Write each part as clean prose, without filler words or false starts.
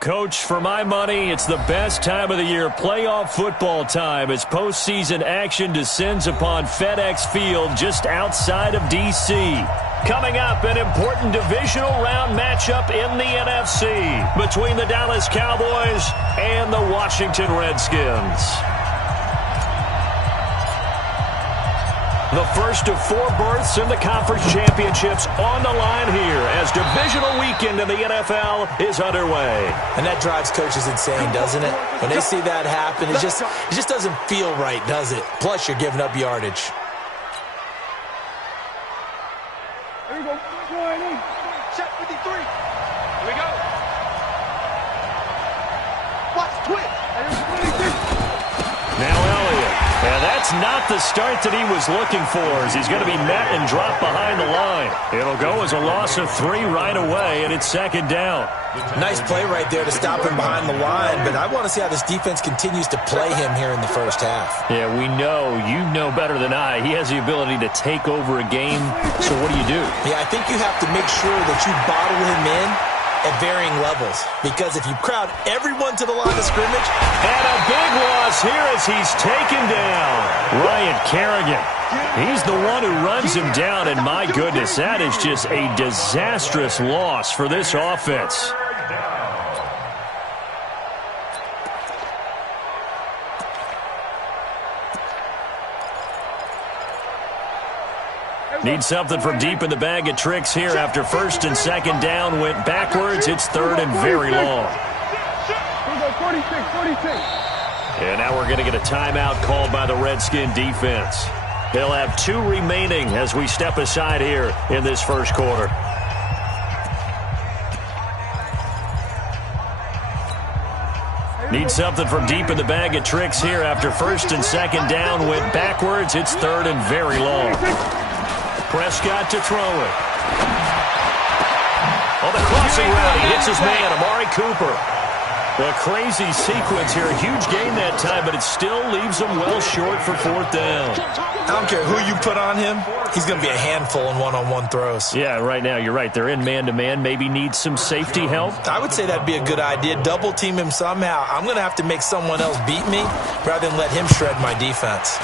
Coach, for my money, it's the best time of the year, playoff football time, as postseason action descends upon FedEx Field just outside of D.C. Coming up, an important divisional round matchup in the NFC between the Dallas Cowboys and the Washington Redskins. The first of 4 berths in the conference championships on the line here as divisional weekend in the NFL is underway. And that drives coaches insane, doesn't it? When they see that happen, it just doesn't feel right, does it? Plus, you're giving up yardage. Here we go. Shot 53. Here we go. Watch twitch. Now Elliott. And that's not the start that he was looking for, as he's going to be met and dropped behind the line. It'll go as a loss of 3 right away, and it's second down. Nice play right there to stop him behind the line, but I want to see how this defense continues to play him here in the first half. Yeah, we know, you know better than I, he has the ability to take over a game, so what do? Yeah, I think you have to make sure that you bottle him in at varying levels, because if you crowd everyone to the line of scrimmage. And a big loss here as he's taken down. Ryan Kerrigan. He's the one who runs him down, and my goodness, that is just a disastrous loss for this offense. Need something from deep in the bag of tricks here after first and second down went backwards. It's third and very long. 46. And now we're going to get a timeout called by the Redskin defense. They'll have 2 remaining as we step aside here in this first quarter. Need something from deep in the bag of tricks here after first and second down went backwards. It's third and very long. Prescott to throw it. On the crossing route, he hits his man, Amari Cooper. A crazy sequence here. A huge gain that time, but it still leaves him well short for 4th down. I don't care who you put on him. He's going to be a handful in one-on-one throws. Yeah, right now, you're right. They're in man-to-man. Maybe need some safety help. I would say that'd be a good idea. Double team him somehow. I'm going to have to make someone else beat me rather than let him shred my defense.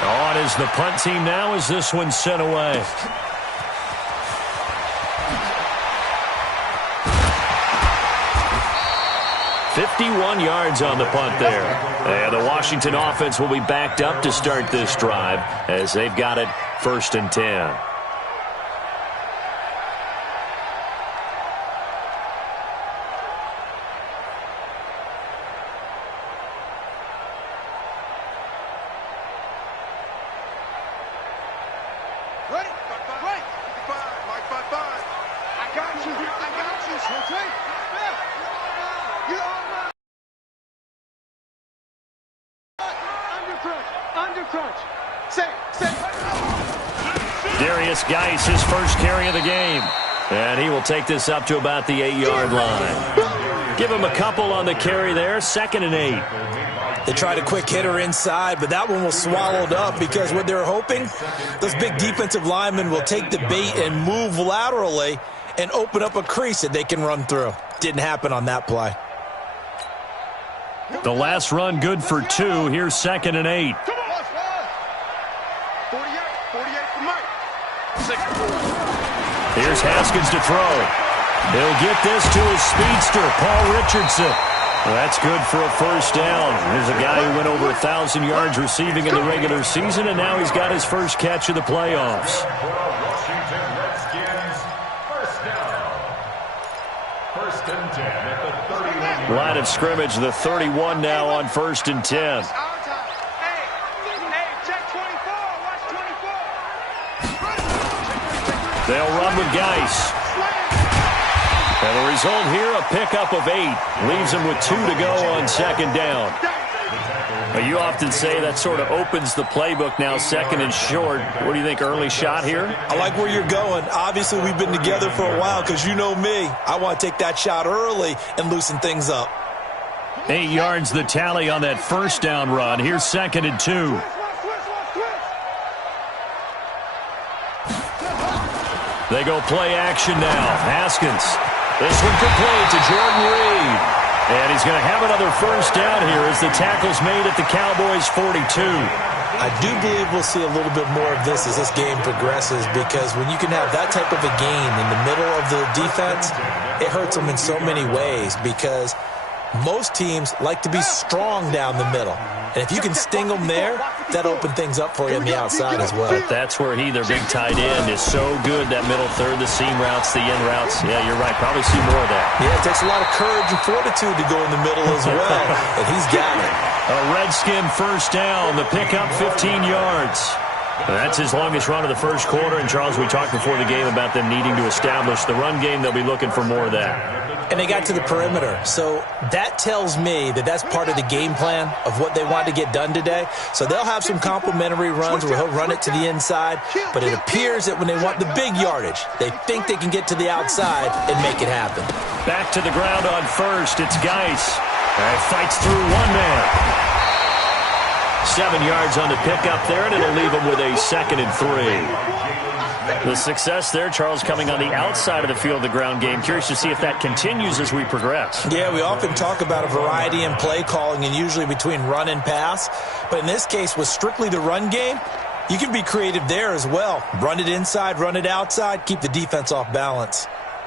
On is the punt team now as this one's sent away. "51 yards on the punt there. And the Washington offense will be backed up to start this drive as they've got it 1st and 10. Geis, his first carry of the game. And he will take this up to about the 8-yard line. Give him a couple on the carry there, 2nd and 8. They tried a quick hitter inside, but that one was swallowed up because what they're hoping, those big defensive linemen will take the bait and move laterally and open up a crease that they can run through. Didn't happen on that play. The last run good for 2. Here's 2nd and 8. Here's Haskins to throw. He'll get this to his speedster, Paul Richardson. Well, that's good for a 1st down. There's a guy who went over 1,000 yards receiving in the regular season, and now he's got his first catch of the playoffs. Washington Redskins, 1st down. 1st and 10 at the 31. Line of scrimmage, the 31 now on 1st and 10. They'll run with Geis. And the result here, a pickup of 8. Leaves them with 2 to go on 2nd down. But you often say that sort of opens the playbook now, 2nd and short. What do you think, early shot here? I like where you're going. Obviously, we've been together for a while because you know me. I want to take that shot early and loosen things up. 8 yards the tally on that 1st down run. Here's 2nd and 2. They go play action now. Haskins. This one complete to Jordan Reed. And he's going to have another first down here as the tackle's made at the Cowboys' 42. I do believe we'll see a little bit more of this as this game progresses, because when you can have that type of a gain in the middle of the defense, it hurts them in so many ways, because most teams like to be strong down the middle. And if you can sting them there, that'll open things up for you on the outside as well. But that's where their big tight end, is so good, that middle third, the seam routes, the in routes. Yeah, you're right. Probably see more of that. Yeah, it takes a lot of courage and fortitude to go in the middle as well, and he's got it. A Redskin first down, the pickup 15 yards. That's his longest run of the first quarter. And, Charles, we talked before the game about them needing to establish the run game. They'll be looking for more of that. And they got to the perimeter. So that tells me that that's part of the game plan of what they want to get done today. So they'll have some complimentary runs where he'll run it to the inside. But it appears that when they want the big yardage, they think they can get to the outside and make it happen. Back to the ground on first. It's Geis. Fights through one man. 7 yards on the pickup there, and it'll leave him with a 2nd and 3. The success there, Charles, coming on the outside of the field, the ground game. Curious to see if that continues as we progress. Yeah, we often talk about a variety in play calling and usually between run and pass. But in this case, with strictly the run game, you can be creative there as well. Run it inside, run it outside, keep the defense off balance.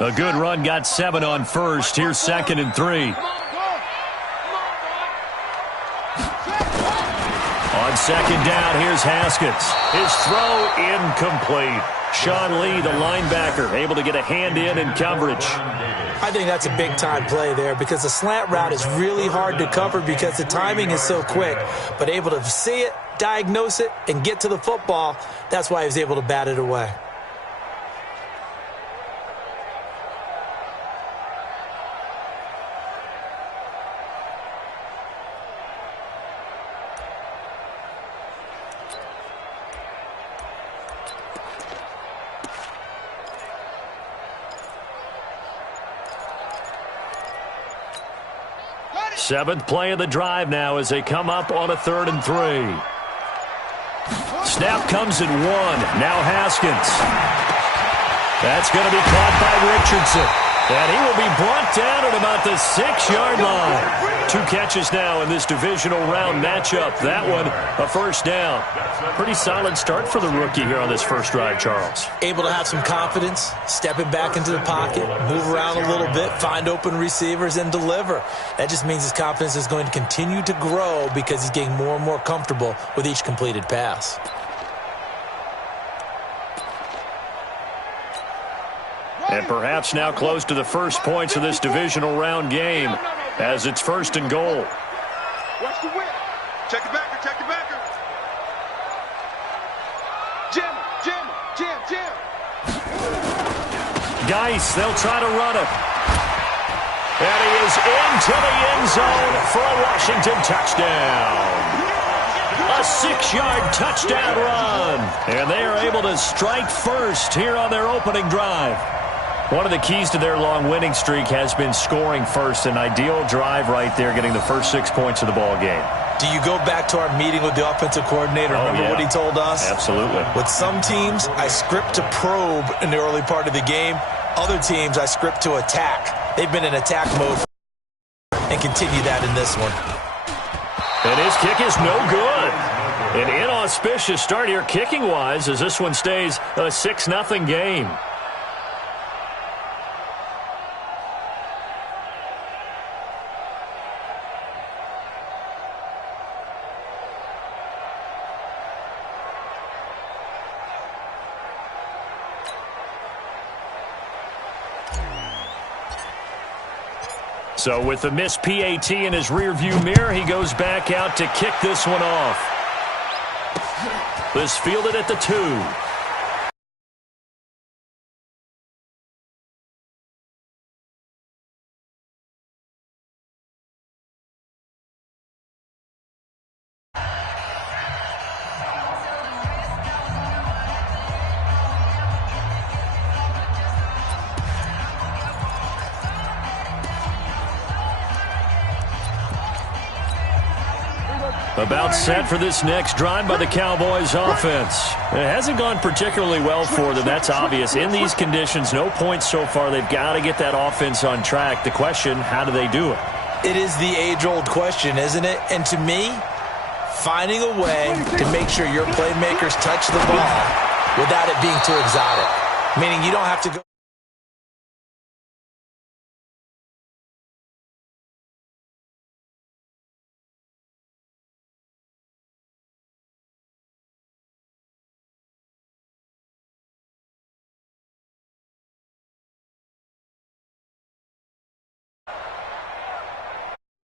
A good run got 7 on first. Here's 2nd and 3. On second down, here's Haskins. His throw incomplete. Sean Lee, the linebacker, able to get a hand in coverage. I think that's a big-time play there, because the slant route is really hard to cover because the timing is so quick. But able to see it, diagnose it, and get to the football, that's why he was able to bat it away. Seventh play of the drive now as they come up on a 3rd and 3. Snap comes in 1. Now Haskins. That's going to be caught by Richardson. And he will be brought down at about the 6-yard line. 2 catches now in this divisional round matchup. That one, a first down. Pretty solid start for the rookie here on this first drive, Charles. Able to have some confidence, stepping back into the pocket, move around a little bit, find open receivers, and deliver. That just means his confidence is going to continue to grow because he's getting more and more comfortable with each completed pass. And perhaps now close to the first points of this divisional round game as it's 1st and goal. Watch the whip. Check the backer, check the backer. Jam, jam, jam, jam. Geis, they'll try to run it. And he is into the end zone for a Washington touchdown. A 6-yard touchdown run. And they are able to strike first here on their opening drive. One of the keys to their long winning streak has been scoring first. An ideal drive right there, getting the first 6 points of the ball game. Do you go back to our meeting with the offensive coordinator? Remember what he told us? Absolutely. With some teams, I script to probe in the early part of the game. Other teams, I script to attack. They've been in attack mode and continue that in this one. And his kick is no good. An inauspicious start here kicking-wise as this one stays a 6-0 game. So with the missed PAT in his rearview mirror, he goes back out to kick this one off. This fielded at the 2. About set for this next drive by the Cowboys offense. It hasn't gone particularly well for them. That's obvious. In these conditions, no points so far. They've got to get that offense on track. The question, how do they do it? It is the age-old question, isn't it? And to me, finding a way to make sure your playmakers touch the ball without it being too exotic. Meaning you don't have to go